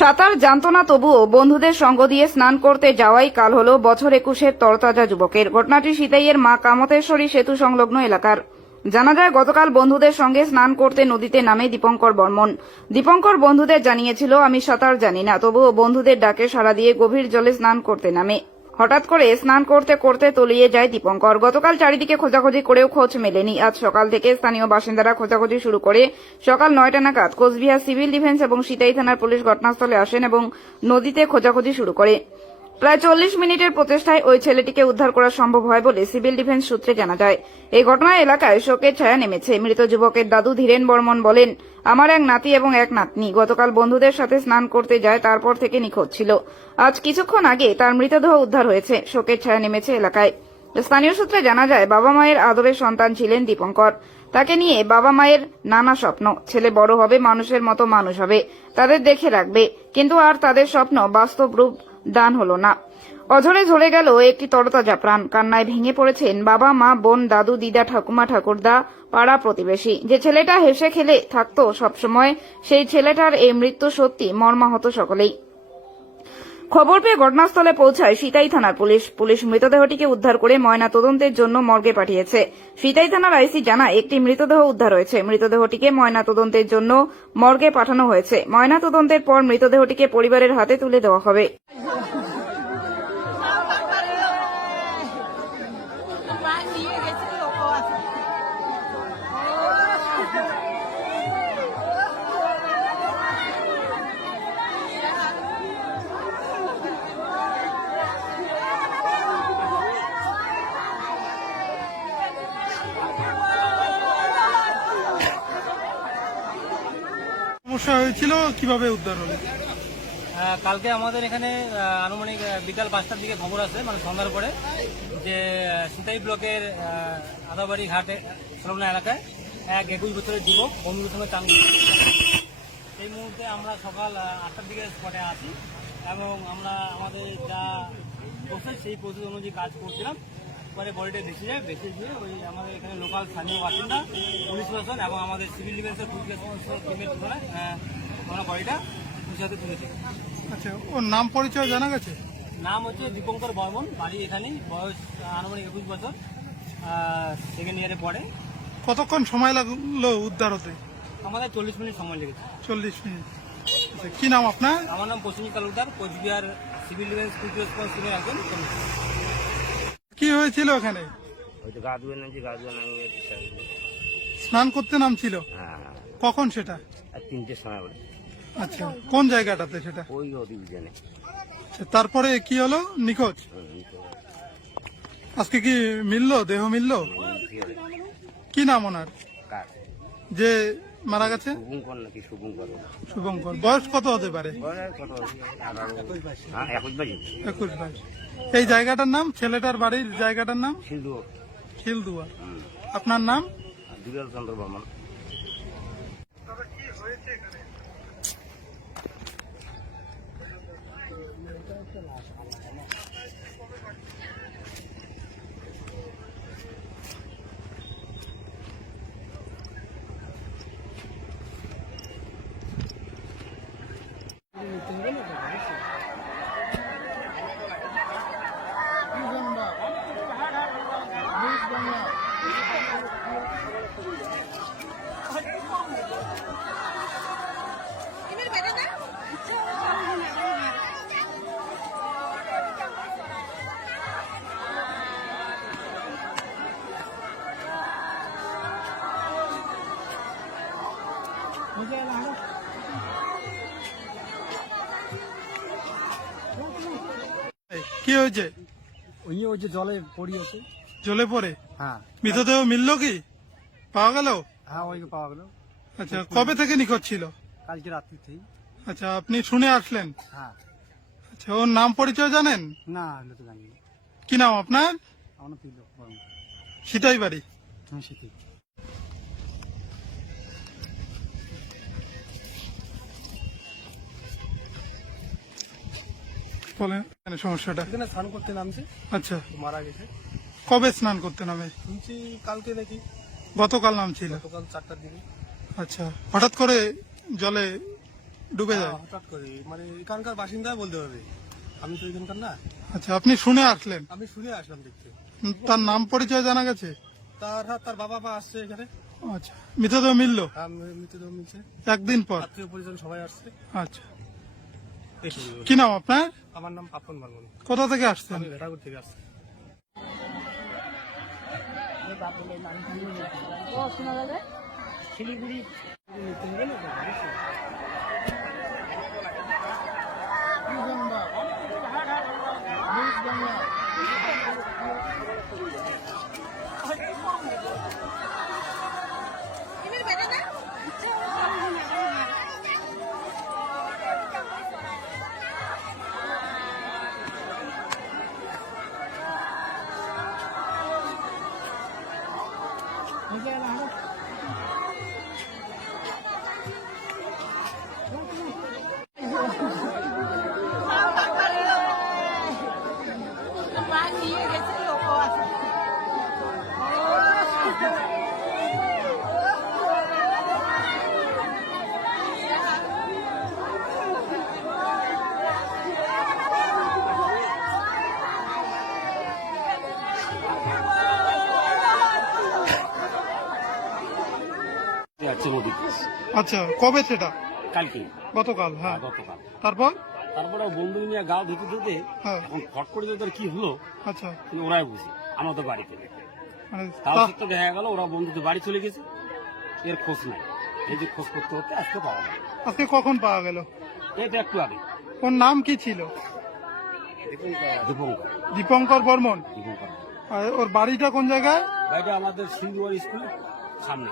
সাঁতার জানত না, তবুও বন্ধুদের সঙ্গ দিয়ে স্নান করতে যাওয়াই কাল হল বছর 21-এর তরতাজা যুবকের। ঘটনাটি সিতাইয়ের মা কামতেশ্বরী সেতু সংলগ্ন এলাকার। জানা যায়, গতকাল বন্ধুদের সঙ্গে স্নান করতে নদীতে নামে দীপঙ্কর বর্মন। দীপঙ্কর বন্ধুদের জানিয়েছিল, আমি সাঁতার জানি না, তবুও বন্ধুদের ডাকে সাড়া দিয়ে গভীর জলে স্নান করতে নামে। হঠাৎ করে স্নান করতে করতে তলিয়ে যায় দীপঙ্কর। গতকাল চারিদিকে খোঁজাখুঁজি করেও খোঁজ মেলেনি। আজ সকাল থেকে স্থানীয় বাসিন্দারা খোঁজাখুঁজি শুরু করে সকাল 9টা নাগাদ কোচবিহার সিভিল ডিফেন্স এবং সিতাই থানার পুলিশ ঘটনাস্থলে আসেন এবং নদীতে খোঁজাখুঁজি শুরু করে। প্রায় 40 মিনিটের প্রচেষ্টায় ওই ছেলেটিকে উদ্ধার করা সম্ভব হয় বলে সিভিল ডিফেন্স সূত্রে জানা যায়। এই ঘটনায় এলাকায় শোকের ছায়া নেমেছে। মৃত যুবকের দাদু ধীরেন বর্মন বলেন, আমার এক নাতি এবং এক নাতনি গতকাল বন্ধুদের সাথে স্নান করতে যায়, তারপর থেকে নিখোঁজ ছিল। আজ কিছুক্ষণ আগে তার মৃতদেহ উদ্ধার হয়েছে। শোকের ছায়া নেমেছে এলাকায়। স্থানীয় সূত্রে জানা যায়, বাবা মায়ের আদরের সন্তান ছিলেন দীপঙ্কর। তাকে নিয়ে বাবা মায়ের নানা স্বপ্ন, ছেলে বড় হবে, মানুষের মতো মানুষ হবে, তাদের দেখে রাখবে, কিন্তু আর তাদের স্বপ্ন বাস্তব রূপ দান হলো না। অঝরে ঝরে গেল একটি তরতাজা প্রাণ। কান্নায় ভেঙে পড়েছেন বাবা মা, বোন, দাদু, দিদা, ঠাকুমা, ঠাকুরদা, পাড়া প্রতিবেশী। যে ছেলেটা হেসে খেলে থাকতো সবসময়, সেই ছেলেটার এই মৃত্যু সত্যি মর্মাহত সকলেই। খবর পেয়ে ঘটনাস্থলে পৌঁছায় সিতাই থানার পুলিশ। পুলিশ মৃতদেহটিকে উদ্ধার করে ময়না তদন্তের জন্য মর্গে পাঠিয়েছে। সিতাই থানার আইসি জানায়, একটি মৃতদেহ উদ্ধার হয়েছে। মৃতদেহটিকে ময়না তদন্তের জন্য মর্গে পাঠানো হয়েছে। ময়না তদন্তের পর মৃতদেহটিকে পরিবারের হাতে তুলে দেওয়া হবে। সমস্যা হয়েছিল, কিভাবে উদ্ধার হলো? কালকে আমাদের এখানে আনুমানিক বিকাল 5টার দিকে খবর আছে, মানে সন্ধ্যার পরে, যে সিতাই ব্লকের আদাবাড়ি ঘাটে সংলগ্ন এলাকায় এক 21 বছরের যুবক বন্ধুদের সঙ্গে চান করছে। এই মুহূর্তে আমরা সকাল 8টার দিকে স্পটে আসি এবং আমরা আমাদের যা প্রসেস, সেই প্রসেস অনুযায়ী কাজ করছিলাম। পরে বডিটা দেখে যায়, দেখে গিয়ে ওই আমাদের এখানে লোকাল স্থানীয় বাসিন্দা, পুলিশ প্রশাসন এবং আমাদের সিভিল ডিফেন্সের পুলিশ টিমের আমরা বডিটা পুলিশের হাতে তুলেছি। আচ্ছা, ওর নাম পরিচয় জানা গেছে? নাম হচ্ছে দীপঙ্কর বর্মন, বাড়ি এখানেই, বয়স আনুমানিক 21 বছর, সেকেন্ড ইয়ারে পড়ে। কতক্ষণ সময় লাগলো উদ্ধার হতে? আমাদের 40 মিনিট সময় লেগেছে। 40 মিনিট। আচ্ছা, কি নাম আপনার? আমার নাম Paschimi Talukdar, Coochbehar civil defence quick response টিমের একজন। কি হয়েছিল ওখানে? স্নান করতে নামছিল? কখন সেটা? 3টের সময় বলে। আচ্ছা, কোন জায়গাটাতে সেটা? ওই অভিযানে। আচ্ছা, তারপরে কি হলো? নিখোঁজ। আজকে কি মিললো, দেহ মিললো? কি নাম ওনার যে মারা গেছে? শুভঙ্কর নাকি শুভঙ্কর। শুভঙ্কর। বয়স কত হতে পারে? 21-22। এই জায়গাটার নাম, ছেলেটার বাড়ির জায়গাটার নাম? শিলদুয়া। আপনার নাম? দুলাল চন্দ্র বর্মন। কি হয়েছে? ওই যে জলে পড়িয়েছে। জলে পড়ে? হ্যাঁ। মৃতদেহ মিললো কি? পাওয়া গেল? হ্যাঁ, ওই পাওয়া গেল। আচ্ছা, কবে থেকে নিখোঁজ ছিল? কালকে রাত্রি থেকে। আচ্ছা, আপনি শুনে আসলেন? হ্যাঁ। আচ্ছা, ওর নাম পরিচয় জানেন? না, এগুলো তো জানি না। কি নাম আপনার? আমার নাম তিলক বর্মন। সিতাই বাড়ি? হ্যাঁ, সেটাই। বলেন সমস্যাটা। এখানে স্নান করতে নামছে। আচ্ছা, মারা গেছে। কবে স্নান করতে নামে? শুনছি কালকে নাকি। গতকাল নাম ছিল। গতকাল 4টার দিকে। আচ্ছা, হঠাৎ করে জলে ডুবে যায়। হঠাৎ করে মানে এখানকার বাসিন্দা বলতে হবে, আমি তো এখানকার না। আচ্ছা, আপনি শুনে আসলেন? আমি শুনে আসলাম দেখতে। তার নাম পরিচয় জানা গেছে? তার বাবা মা আসছে এখানে। আচ্ছা, মৃতদেহ মিলল মৃতদেহ মিলছে একদিন পর? আত্মীয় পরিজন সবাই আসছে। আচ্ছা, কি নাম আপনার? আমার নাম পাপন বর্মন। কোথা থেকে আসছেন? আমি ভেটাগুড় থেকে আসছি। যাচ্ছে নদীতে আচ্ছা, কবে সেটা? কালকে, গতকাল। হ্যাঁ, গতকাল। তারপর? তারপরে বন্ধু নিয়ে গাও ধুতে ধুতে হ্যাঁ, এখন ফট করে যে ওদের কি হলো আচ্ছা, কিন্তু ওরাই বুঝে, আমরা তো বাড়িতে। মানে তাও তা- সত্য দেখা গেল ওরা বন্ধুদের বাড়ি চলে গেছে, এর খোঁজ নাই। এই যে খোঁজ করতে করতে আজকে পাওয়া গেল। আজকে কখন পাওয়া গেল? এটা একটু আগে। ওর নাম কি ছিল? দীপঙ্কর। দীপঙ্কর বর্মন। দীপঙ্কর আর ওর বাড়িটা কোন জায়গায়? বাড়িটা আমাদের সিলুয়ার স্কুল সামনে।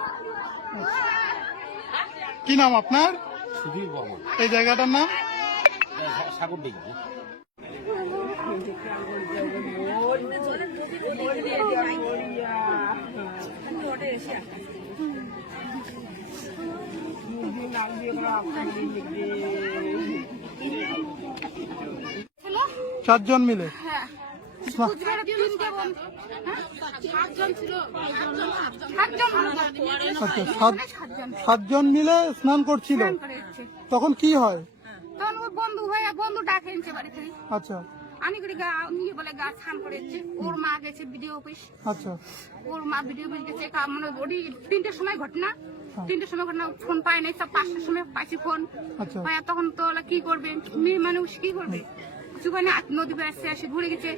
কি নাম আপনার? সুধীর বর্মন। এই জায়গাটার নাম? সাগর দিঘি। চারজন মিলে? স্না- আচ্ছা, সাতজন মিলে স্নান করছিল। তখন কি হয়? তখন ওর বন্ধু হয়ে বন্ধু ডাকে এনেছে বাড়ি থেকে। আচ্ছা, আমি করে গা নিয়ে বলে গা স্নান করেছে। ওর মা গেছে বিডিও অফিস। আচ্ছা, ওর মা বিডিও অফিস গেছে মানে ওটি 3টের সময় ঘটনা। 3টের সময় ঘটনা, ফোন পায় নাই, সব 5টার সময় পাইছি ফোন। আচ্ছা, পায় তখন তো ওরা কি করবে, মেয়ে মানুষ কি করবে? কিছুখানে নদী বেড়াচ্ছে আসে ঘুরে গেছে।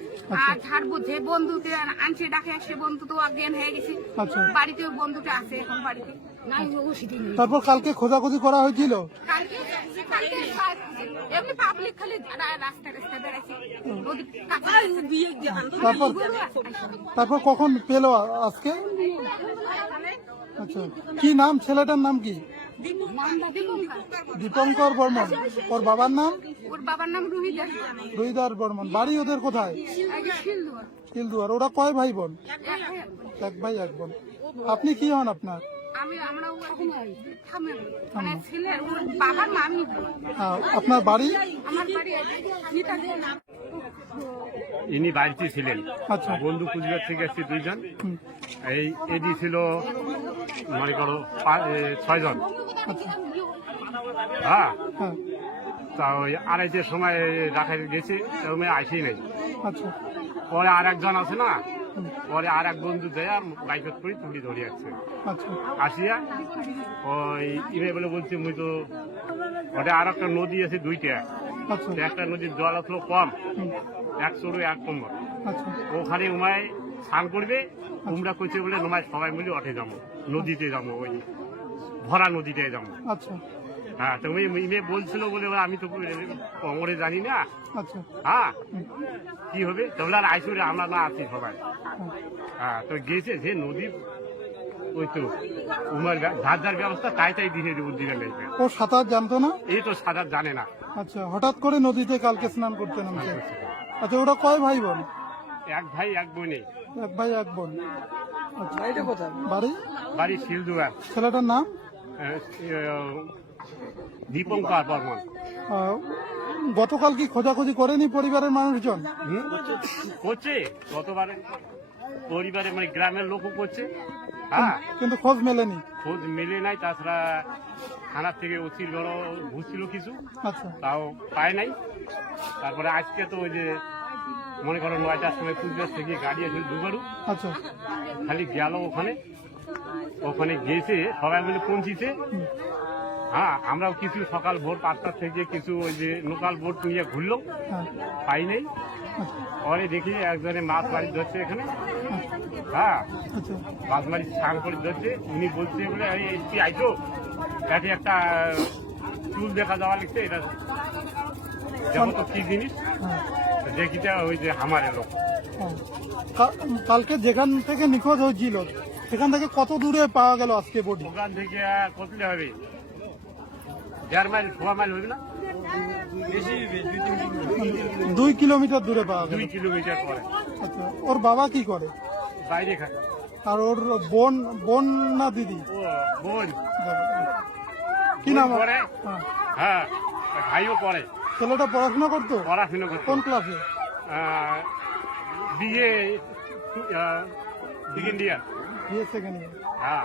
আর ঝাড় বুঝে বন্ধুকে আনছে ডাকে আসে, বন্ধু তো অজ্ঞান হয়ে গেছে। আচ্ছা। বাড়িতে বন্ধুটা আছে এখন বাড়িতে। তারপর কালকে খোঁজাখুঁজি করা হয়েছিল? কালকে এমনি পাবলিক খালি রাস্তায় রাস্তায় বেড়াচ্ছে। নদীর কাছে তারপর কখন পেলো আজকে? আচ্ছা, কি নাম ছেলেটার নাম কি? দীপঙ্কর বর্মন। ওর বাবার নাম? ওর বাবার নাম রুহিদাস। রুহিদার বর্মন। বাড়ি ওদের কোথায়? শিলদুয়ার। ওরা কয় ভাই বোন? এক ভাই এক বোন। আপনি কি হন আপনার? আমরা মানে ছেলে ওর বাবার মা আমি। আপনার বাড়ি? আমার বাড়ি ইনি বাড়িতে ছিলেন। আচ্ছা, বন্ধু কুচবিহার থেকে এসছে 2 জন। এই এডি ছিল মনে করো 6 জন। হ্যাঁ, হ্যাঁ, তা ওই 2:30টার সময় রাখা গেছে, ওই আসি নাই। আচ্ছা, পরে আর একজন আছে না, পরে আর এক বন্ধু দেয় আর বাইকত করে তুলি ধরে আসছে। আচ্ছা, আসিয়া ওই ইমে বলে বলছে মুই তো ওটা আর একটা নদী আছে 2টা। আচ্ছা, একটা নদীর জল আসলো কম, 1 সরু 1 নম্বর। আচ্ছা, ওখানে উমায় স্নান করবে। তোমরা কইছে বলে নোমায় সবাই মিলে ওঠে যাবো, নদীতে যাবো, ওই ভরা নদীতে যাবো। আচ্ছা, হ্যাঁ, তো ওই ইমে বলছিল বলে আমি তো কোমরে জানি না। আচ্ছা, হ্যাঁ, কি হবে তাহলে আর আইসুরে আমরা না আছি সবাই। হ্যাঁ, তো গেছে যে নদীর ওই তো উমার ধার ব্যবস্থা তাই দিয়ে দিবেন লাগবে। ও সাঁতার জানতো না? এই তো সাঁতার জানে না। আচ্ছা, হঠাৎ করে নদীতে কালকে স্নান করতে নামছে। আচ্ছা, ওরা কয় ভাই বোন? এক ভাই এক বোনে। এক ভাই এক বোন। আচ্ছা, বাড়ি? বাড়ি শিলদুয়ার। ছেলেটার নাম? দীপঙ্কর বর্মন। গতকাল কি খোঁজাখুঁজি করেনি পরিবারের মানুষজন? করছে গতবারে পরিবারে মানে গ্রামের লোকও করছে। হ্যাঁ কিন্তু খোঁজ মেলেনি। খোঁজ মিলে নাই। তাছাড়া থানার থেকে অচির বড় ঘুরছিল কিছু, আচ্ছা তাও পায় নাই। তারপরে আজকে তো ওই যে মনে করো 9টার সময় কুচবিহার থেকে গাড়ি আসলে দুবারু আচ্ছা খালি গেল ওখানে, ওখানে গেছে সবাই মিলে পৌঁছিছে। হ্যাঁ আমরাও কিছু সকাল ভোর 5টা থেকে কিছু ওই যে লোকাল বোট নিয়ে ঘুরলো, হ্যাঁ পাই নাই। পরে দেখি একজনে মাছ মারি ধরছে এখানে, হ্যাঁ আচ্ছা মাছ মারি স্নান করে ধরছে। উনি বলছে বলে এসপি আইতো, কাছে একটা চুল দেখা যাওয়া লিখছে, এটা যেমন তো কি জিনিস হ্যাঁ দেখিতে ওই যে আমার এলো। হ্যাঁ। কালকে যেখান থেকে নিখোঁজ হয়েছিল সেখান থেকে কত দূরে পাওয়া গেল আজকে বডি? ওখান থেকে কতলে হবে, 1.5 মাইল 6 মাইল হবে না, 2 কিলোমিটার দূরে পাওয়া গেল। 2 কিলোমিটার পরে। আচ্ছা ওর বাবা কি করে? বাইরে খায়। আর ওর বোন না দিদি? ও বোন কি নাম? করে, হ্যাঁ। হ্যাঁ ভাইও করে। ছেলেটা পড়াশোনা করতো? পড়াশোনা করতে কোন ক্লাসে? BA second year. BA second year. হ্যাঁ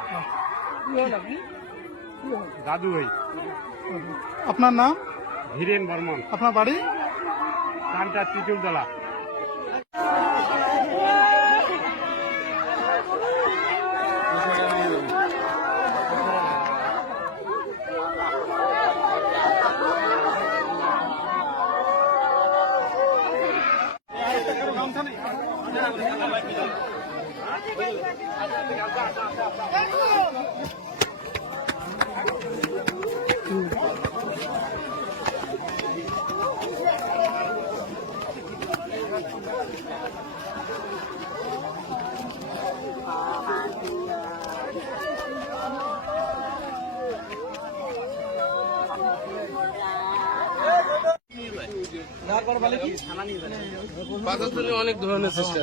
দাদু ভাই। আপনার নাম? ধীরেন বর্মন। আপনার বাড়ি? কানটা তিতুলতলা। অনেক ধরনের চেষ্টা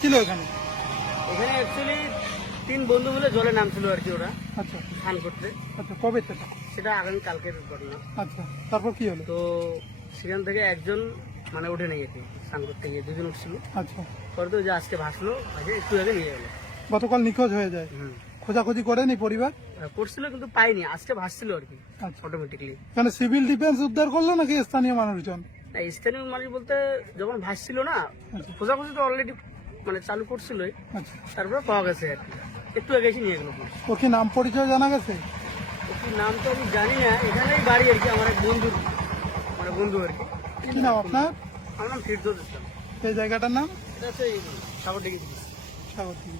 ছিল এখানে? এখানে অ্যাকচুয়ালি 3 বন্ধু মিলে জলে নামছিল আর কি, ওরা আচ্ছা স্নান করতে। আচ্ছা কবে থেকে? সেটা আগামী কালকের ঘটনা। আচ্ছা তারপর কি হলো? তো সেখান থেকে একজন মানে উঠে নিয়ে গেছে স্নান করতে গিয়ে, 2 জন উঠছিল। আচ্ছা পরে তো যে আজকে ভাসলো, একটু আগে নিয়ে গেল। গতকাল নিখোঁজ হয়ে যায়, খোঁজাখুঁজি করেনি পরিবার? করছিল কিন্তু পাইনি, আজকে ভাসছিল আর কি আচ্ছা অটোমেটিকলি। এখানে সিভিল ডিফেন্স উদ্ধার করলো নাকি স্থানীয় মানুষজন? স্থানীয় মানুষ বলতে যখন ভাসছিল না, খোঁজাখুঁজি তো অলরেডি মানে চালু করছিলই, আচ্ছা তারপরে পাওয়া গেছে আর কি, একটু আগে এসে নিয়ে গেল। ও কি নাম পরিচয় জানা গেছে? নাম তো আমি জানি না, এখানেই বাড়ি আর কি, আমার এক বন্ধু মানে বন্ধু আর কি। কি নাম আপনার? আমার নাম ফিরদৌস ইসলাম। এই জায়গাটার নাম? এটা হচ্ছে সাগরডিঘি। সাগরদিঘি।